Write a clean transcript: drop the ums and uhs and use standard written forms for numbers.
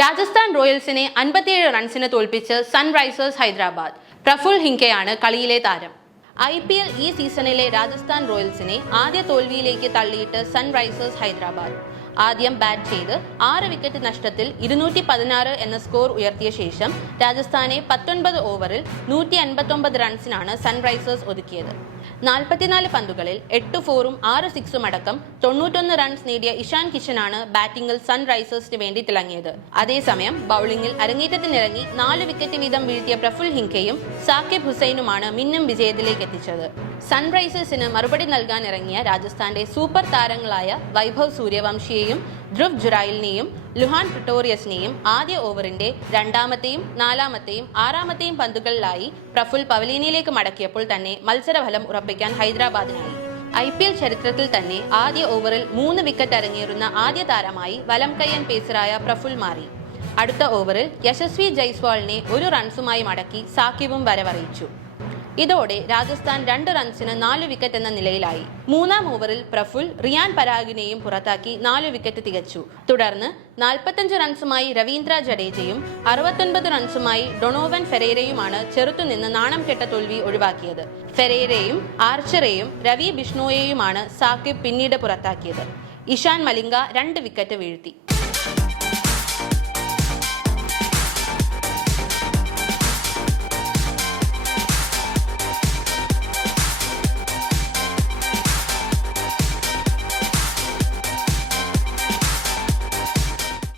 രാജസ്ഥാൻ റോയൽസിനെ 57 റൺസിന് തോൽപ്പിച്ച് സൺറൈസേഴ്സ് ഹൈദരാബാദ്. പ്രഫുൽ ഹിങ്കയാണ് കളിയിലെ താരം. IPL ഈ സീസണിലെ രാജസ്ഥാൻ റോയൽസിനെ ആദ്യ തോൽവിയിലേക്ക് തള്ളിയിട്ട് സൺറൈസേഴ്സ് ഹൈദരാബാദ്. ആദ്യം ബാറ്റ് ചെയ്ത് 6 വിക്കറ്റ് നഷ്ടത്തിൽ 216 എന്ന സ്കോർ ഉയർത്തിയ ശേഷം രാജസ്ഥാനെ 19 ഓവറിൽ 159 റൺസിനാണ് സൺറൈസേഴ്സ് ഒതുക്കിയത്. 44 പന്തുകളിൽ 8 ഫോറും 6 സിക്സും അടക്കം 91 റൺസ് നേടിയ ഇഷാൻ കിഷനാണ് ബാറ്റിംഗിൽ സൺറൈസേഴ്സിന് വേണ്ടി തിളങ്ങിയത്. അതേസമയം ബൌളിംഗിൽ അരങ്ങേറ്റത്തിനിറങ്ങി 4 വിക്കറ്റ് വീതം വീഴ്ത്തിയ പ്രഫുൽ ഹിങ്കയും സാക്കിബ് ഹുസൈനുമാണ് മിന്നും വിജയത്തിലേക്ക് എത്തിച്ചത്. സൺറൈസേഴ്സിന് മറുപടി നൽകാനിറങ്ങിയ രാജസ്ഥാന്റെ സൂപ്പർ താരങ്ങളായ വൈഭവ് സൂര്യവംശിയെയും ധ്രുവ് ജുറൈലിനെയും ലുഹാൻ പ്രിട്ടോറിയസിനെയും ആദ്യ ഓവറിന്റെ 2ാമത്തെയും 4ാമത്തെയും 6ാമത്തെയും പന്തുകളിലായി പ്രഫുൽ പവലിയനിലേക്ക് മടക്കിയപ്പോൾ തന്നെ മത്സരഫലം ഉറപ്പിക്കാൻ ഹൈദരാബാദിനായി. IPL ചരിത്രത്തിൽ തന്നെ ആദ്യ ഓവറിൽ 3 വിക്കറ്റ് അരങ്ങേറുന്ന ആദ്യ താരമായി വലം കയ്യൻ പേസറായ പ്രഫുൽ മാറി. അടുത്ത ഓവറിൽ യശസ്വി ജയ്സ്വാളിനെ 1 റൺസുമായി മടക്കി സാക്കിബും വരവറിയിച്ചു. ഇതോടെ രാജസ്ഥാൻ 2 റൺസിന് 4 വിക്കറ്റ് എന്ന നിലയിലായി. 3ാം ഓവറിൽ പ്രഫുൽ റിയാൻ പരാഗിനെയും പുറത്താക്കി 4 വിക്കറ്റ് തികച്ചു. തുടർന്ന് 45 റൺസുമായി രവീന്ദ്ര ജഡേജയും 69 റൺസുമായി ഡൊണോവൻ ഫെരേരയുമാണ് ചെറുത്തുനിന്ന് നാണം കെട്ട തോൽവി ഒഴിവാക്കിയത്. ഫെരേരയും ആർച്ചറെയും രവി ബിഷ്ണോയെയുമാണ് സാക്കിബ് പിന്നീട് പുറത്താക്കിയത്. ഇഷാൻ മലിംഗ 2 വിക്കറ്റ് വീഴ്ത്തി.